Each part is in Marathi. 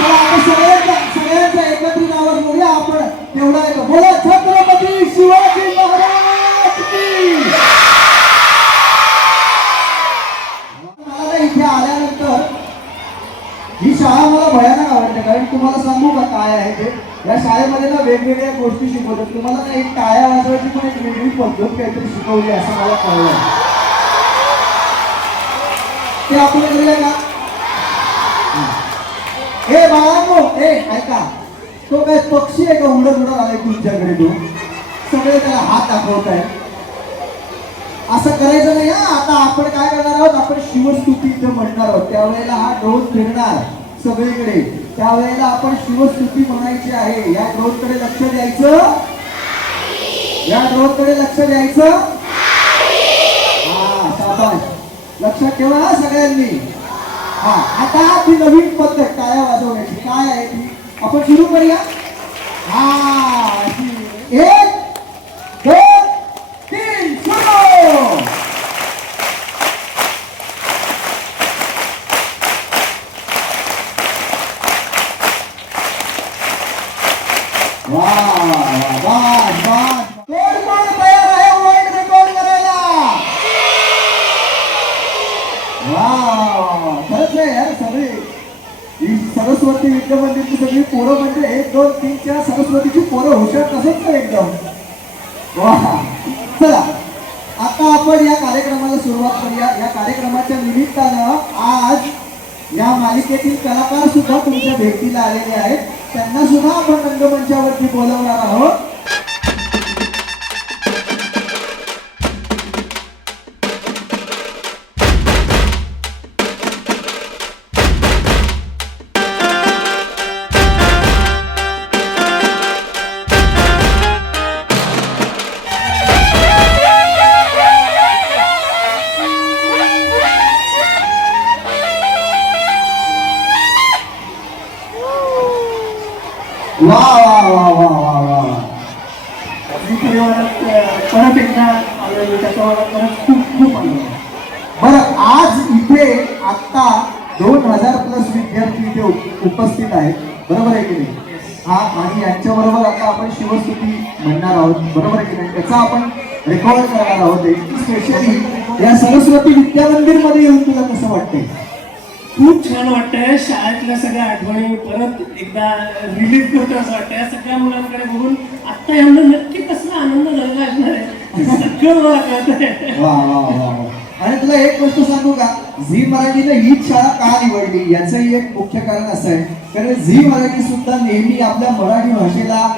चला आपण सगळ्यांचा सगळ्यांचा आपण. तेवढा एक बोला छत्रपती शिवाजी मला इथे आल्यानंतर ही शाळा मला भयानक आवडते कारण तुम्हाला सांगू का काय आहे ते? या शाळेमध्ये ना वेगवेगळ्या गोष्टी शिकवतात. तुम्हाला एक टाळ्या वाजवायची पण एक वेगळी पद्धत शिकवली असं मला कळलं. ते आपण हे बाळांनो हो, हे ऐका. तो काय पक्षी आहे का उडत उडत आलाय तुमच्याकडे तो? सगळे त्याला हात दाखवत आहे असं करायचं नाही हा आता आपण काय करणार आहोत? आपण शिवस्तुती इथं म्हणणार आहोत. त्यावेळेला हा ढोल फिरणार सगळीकडे. त्यावेळेला आपण शिवस्तुती म्हणायची आहे. या ड्रोनकडे लक्ष द्यायचं? या ड्रोनकडे लक्ष द्यायचं? हा शाबाश लक्षात ठेवा सगळ्यांनी. हा आता ती नवीन पद्धत टाळ्या वाजवण्याची? काय आहे ती? आपण सुरू करूया? हा एक दोन तीन सुरू वा वा वा वा कोण कोण तयार आहे वर्ल्ड रेकॉर्ड करायला वा खरंच आहे यार सगळे ही सरस्वती विद्यामंदिरची सगळी पोरं म्हणजे एक दोन तीन चार सरस्वतीची पोरं हुशार तसंच ना एकदम? वा. चला आता आपण या कार्यक्रमाला सुरुवात करूया. या कार्यक्रमाच्या निमित्तानं आज या मालिकेतील कलाकार सुद्धा तुमच्या भेटीला आलेले आहेत. त्यांना सुद्धा आपण रंगमंचावरती बोलवणार आहोत. म्हणणार आहोत. बरोबर आहे की नाही? त्याचा आपण रेकॉर्ड करणार आहोत. स्पेशली या सरस्वती विद्या मंदिरमध्ये येऊन तुला कसं वाटतंय? खूप छान वाटतंय. शाळेतल्या सगळ्या आठवणी परत एकदा रिलीज करतो असं वाटतं या सगळ्या मुलांकडे बघून आता यांना नक्की कसला आनंद झालेला असणार आहे. सगळं मला कळतंय. वा वा वा वा. आणि तुला एक गोष्ट सांगू का? झी मराठीने हीच शाळा का निवडली? याचंही एक मुख्य कारण असं आहे. कारण झी मराठी सुद्धा नेहमी आपल्या मराठी भाषेला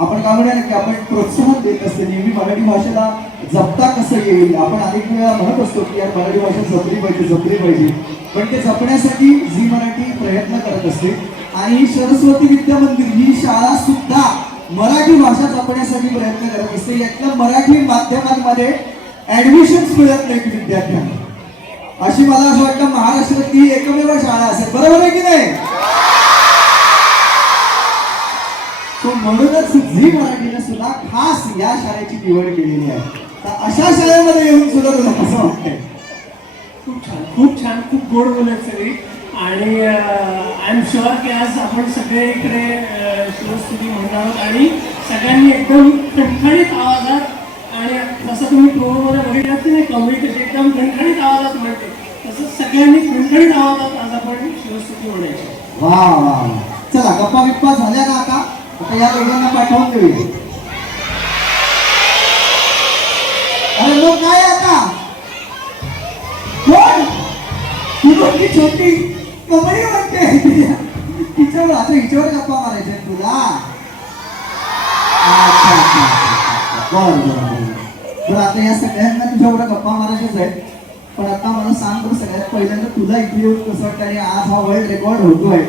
आपण काय म्हणूया की आपण प्रोत्साहन देत असते. नेहमी मराठी भाषेला जपता कसं येईल? आपण अनेक वेळा म्हणत असतो की यार मराठी भाषा जपली पाहिजे जपली पाहिजे. पण ते जपण्यासाठी झी मराठी प्रयत्न करत असते. आणि सरस्वती विद्या मंदिर ही शाळा सुद्धा मराठी भाषा जपण्यासाठी प्रयत्न करत असते. यातलं मराठी माध्यमांमध्ये ऍडमिशन्स मिळत नाहीत विद्यार्थ्यांना. अशी मला असं वाटतं महाराष्ट्रात ही एकमेव शाळा असेल. बरोबर आहे की नाही? तो म्हणूनच झी मराठीने सुद्धा खास या शाळेची निवड केलेली आहे. तर अशा शाळेमध्ये येऊन सुद्धा तुला कसं वाटतंय? खूप छान खूप छान खूप गोड बोल आहेत सगळी आणि आय एम शुअर की आज आपण सगळे इकडे शिवस्तुती म्हणणार आहोत आणि सगळ्यांनी एकदम खणखणीत आवाजात आणि जसं तुम्ही प्रोमोमध्ये बघितलं की नाही कमी कशी एकदम खणखणीत आवाजात म्हणते तसं सगळ्यांनी खणखणीत आवाजात आज आपण शिवस्तुती म्हणायची. वा वा वा. चला गप्पा बिप्पा झाल्या ना आता? आता या दोघांना पाठवून देऊ अरे लोक काय आता? कोण? छोटी कमळी म्हणते तिच्यावर आता हिच्यावर गप्पा मारायच्या तुला. अच्छा अच्छा बरं बरं बरं. आता या सगळ्यांना तुझ्यावर गप्पा मारायच्याच आहेत पण आता मला सांग बरं सगळ्यात पहिल्यांदा तुला इथे येऊन कसं वाटतं आणि आज हा वर्ल्ड रेकॉर्ड होतोय.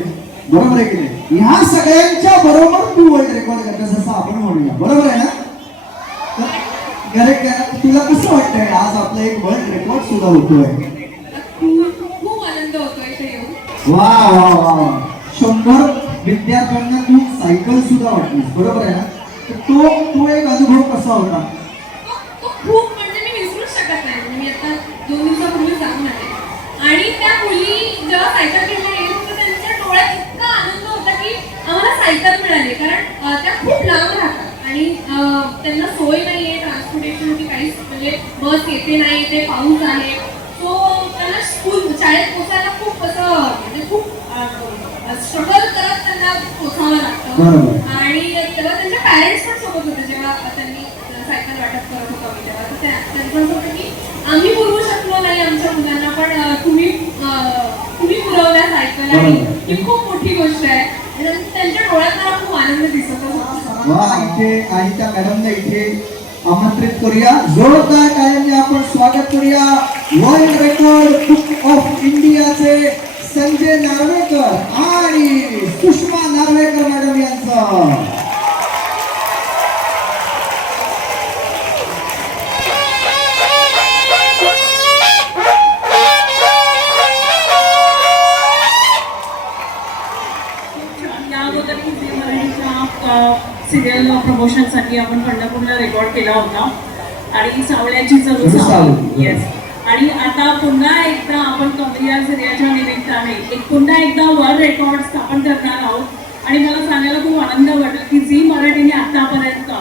बरोबर आहे की नाही? ह्या सगळ्यांच्या बरोबर तू वर्ल्ड रेकॉर्ड करतेस असं आपण म्हणूया. बरोबर आहे ना? तुला कसं वाटतंय आज आपला एक वर्ल्ड रेकॉर्ड सुद्धा होतोय? खूप खूप आनंद होतो इथे येऊन. वा वा वा वा. शंभर विद्यार्थ्यांना तू सायकल सुद्धा वाटलीस. बरोबर आहे ना? तर तो तो एक अनुभव कसा होता? तो खूप म्हणजे मी विसरूच शकत नाही. मी आता दोन दिवसापूर्वी जाऊन आले. आणि त्या मुली जेव्हा सायकल गेलो तर त्यांच्या डोळ्यात इतका आनंद होता की आम्हाला सायकल मिळाली कारण त्या खूप लांब राहतात. आणि त्यांना सोय नाही आहे ट्रान्सपोर्टेशनची काहीच म्हणजे बस येते नाही येते पाऊस आहे. सो त्यांना स्कूल शाळेत पोचायला खूप असं म्हणजे खूप स्ट्रगल करत त्यांना पोचावं लागतं. आणि तेव्हा त्यांचे पॅरेंट्स पण सोबत होते जेव्हा त्यांनी सायकल वाटप करत होतो आम्ही तेव्हा. तर त्या- त्यांचं असं होतं की आम्ही पुरवू शकलो नाही आमच्या मुलांना पण तुम्ही तुम्ही पुरवल्या सायकल. आणि. ही खूप मोठी गोष्ट आहे. त्यांच्या डोळ्यात खूप आनंद दिसत होता इथे आणि मॅडमने इथे आमंत्रित करूया. जोरदार टाळ्यांनी आपण स्वागत करूया. वर्ल्ड रेकॉर्ड बुक ऑफ इंडियाचे संजय नार्वेकर आणि सुषमा नार्वेकर मॅडम यांचं. सिरियल प्रमोशनसाठी आपण पंढरपूरला रेकॉर्ड केला होता. आणि सावळ्याची सावली येस आणि आता पुन्हा एकदा आपण कमरिया सिरियलच्या निमित्ताने एक पुन्हा एकदा वर्ल्ड रेकॉर्ड स्थापन करणार आहोत. आणि मला सांगायला खूप आनंद वाटेल की झी मराठीने आतापर्यंत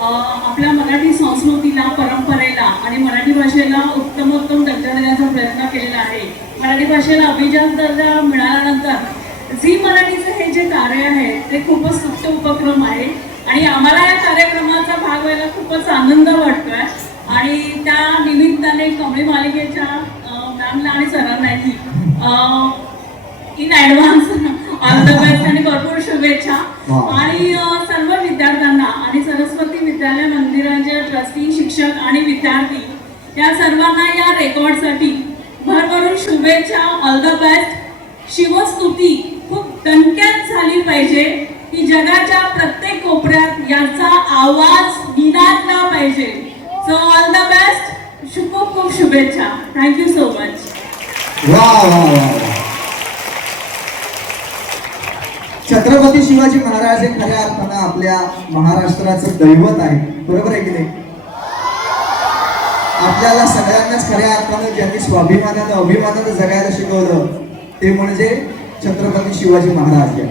आपल्या मराठी संस्कृतीला परंपरेला आणि मराठी भाषेला उत्तमोत्तम दर्जा देण्याचा प्रयत्न केलेला आहे. मराठी भाषेला अभिजात दर्जा मिळाल्यानंतर झी मराठीचं हे जे कार्य आहे ते खूपच स्तुत्य उपक्रम आहे. आणि आम्हाला या कार्यक्रमाचा भाग व्हायला खूपच आनंद वाटतोय. आणि त्या निमित्ताने कमळी मालिकेच्या मॅमला आणि सरांनाही in advance all the best आणि भरपूर शुभेच्छा. आणि सर्व विद्यार्थ्यांना आणि सरस्वती विद्यालय मंदिराचे ट्रस्टी शिक्षक आणि विद्यार्थी या सर्वांना या रेकॉर्डसाठी भरभरून शुभेच्छा. ऑल द बेस्ट शिवस्तुती. कणक्यात झाली पाहिजे की जगाच्या प्रत्येक कोपऱ्यात याचा आवाज निनादला पाहिजे. सो ऑल द बेस्ट खूप खूप शुभेच्छा. थँक्यू सो मच वा वा वा वा. छत्रपती शिवाजी महाराज हे खऱ्या अर्थानं आपल्या महाराष्ट्राचं दैवत आहे. बरोबर आहे की नाही? आपल्याला सगळ्यांनाच खऱ्या अर्थानं ज्यांनी स्वाभिमानानं अभिमानानं जगायला शिकवलं ते म्हणजे छत्रपती शिवाजी महाराज या.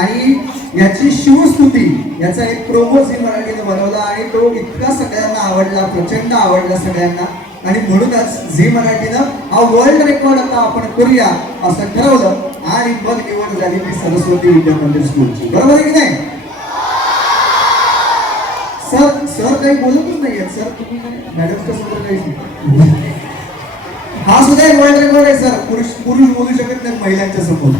आणि याची शिवस्तुती याचा एक प्रोमो झी मराठीने बनवला आणि तो इतका सगळ्यांना आवडला प्रचंड आवडला सगळ्यांना. आणि म्हणूनच झी मराठीनं हा वर्ल्ड रेकॉर्ड आता आपण करूया असं ठरवलं. आणि मग निवड झाली ती सरस्वती विद्या मंदिर स्कूलची बरोबर आहे की नाही? सर सर काही बोलतच नाहीये सर तुम्ही मॅडम कसं काहीच नाही. हा सुद्धा एक वर्ल्ड रेकॉर्ड आहे सर. पुरुष पुरुष बोलू शकत नाही महिलांच्या समोर.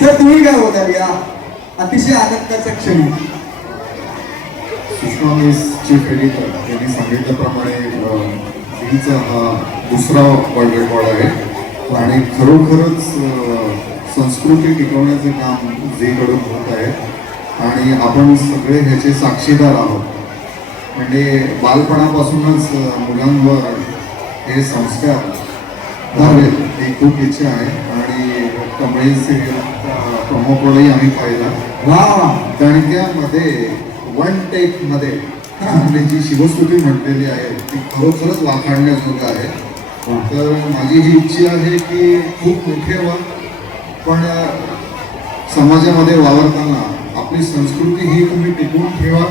सर तुम्ही काय होता या. अतिशय आनंदाच्या क्षणी. सुषमा मिस चीफ एडिटर यांनी सांगितल्याप्रमाणे अ, हा दुसरा वर्ल्ड रेकॉर्ड आहे. आणि खरोखरच संस्कृती टिकवण्याचे काम झीकडून होत आहे. आणि आपण सगळे ह्याचे साक्षीदार आहोत. म्हणजे बालपणापासूनच मुलांवर हे संस्कार व्हावेत ही खूप इच्छा आहे. आणि कमळी सिरियलचा प्रमो कोडही आम्ही पाहिला. वा वा दणक्यामध्ये वन टेकमध्ये आपली जी शिवस्तुती म्हटलेली आहे ती खरोखरच वाखाणण्याजोगं आहे. तर माझी ही इच्छा आहे की खूप मोठे व्हा पण समाजामध्ये वावरताना आपली संस्कृती ही तुम्ही टिकवून ठेवा.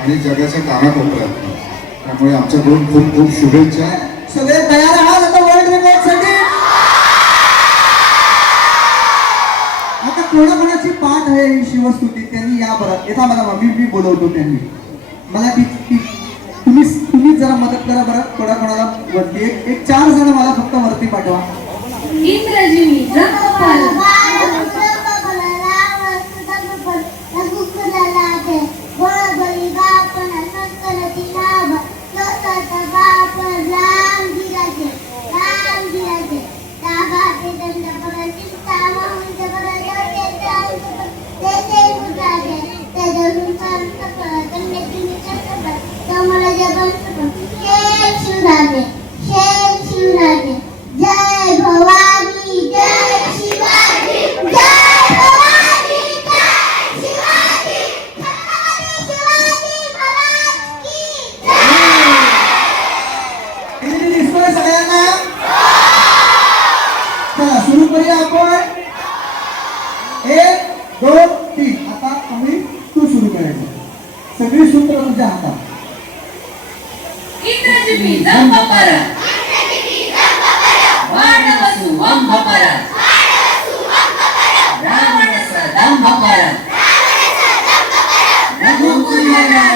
आणि जगाच्या कानाकोपऱ्यात. त्यामुळे आमच्याकडून खूप खूप शुभेच्छा. सगळे तयार आहात आता वर्ल्ड रेकॉर्डसाठी? आता कोणाकोणाची पाठ आहे ही शिवस्तुती? त्यांनी या बरं. येथा मला मी मी बोलवतो त्यांनी. मला ती तुम्ही तुम्ही जरा मदत करा बरं. कोणाकोणाला वरती एक एक चार जण मला फक्त वरती पाठवा. इंद्रजिनी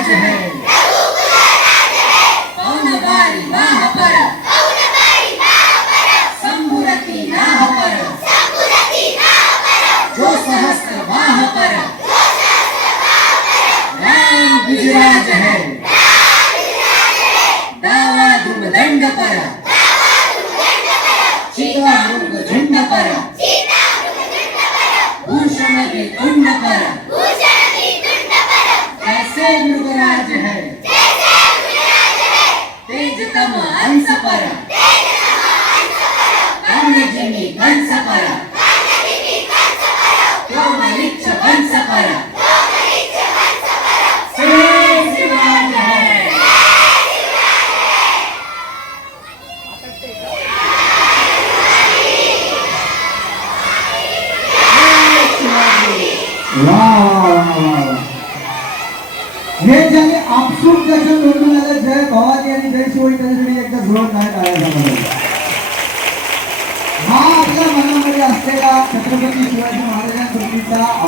God's hand. राज है।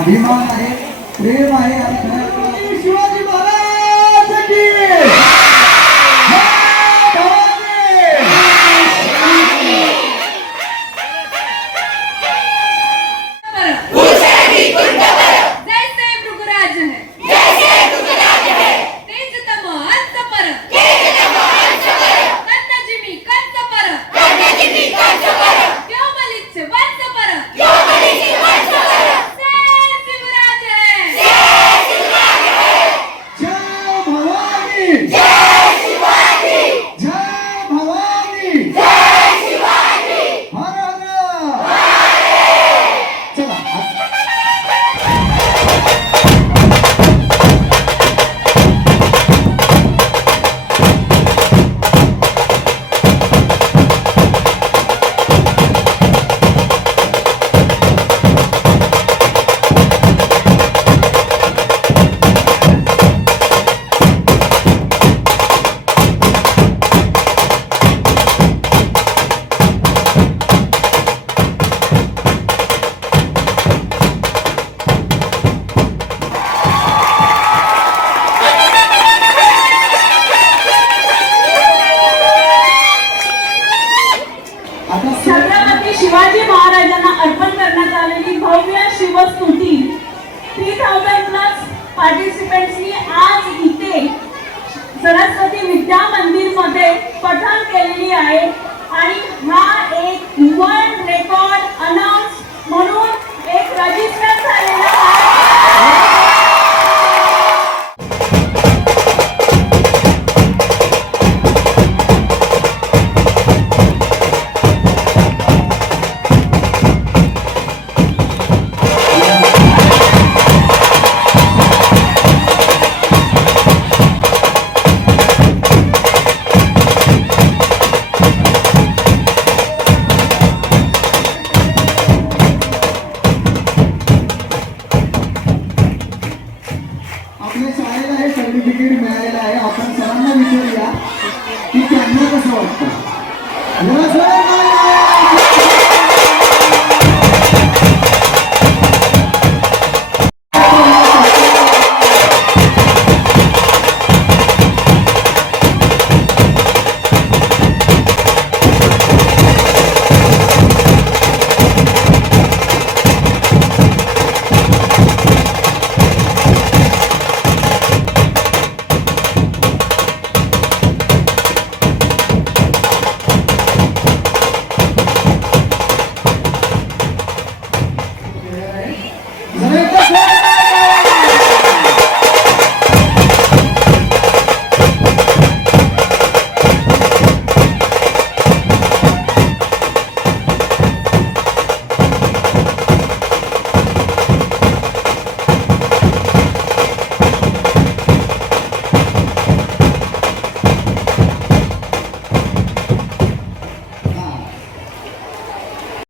अभिमान आहे प्रेम आहे आणि दिवस होतील थ्री थाउजंड प्लस पार्टिसिपेंट्सनी आज इथे सरस्वती विद्या मंदिरमध्ये पठण केलेली आहे. आणि हा एक युवन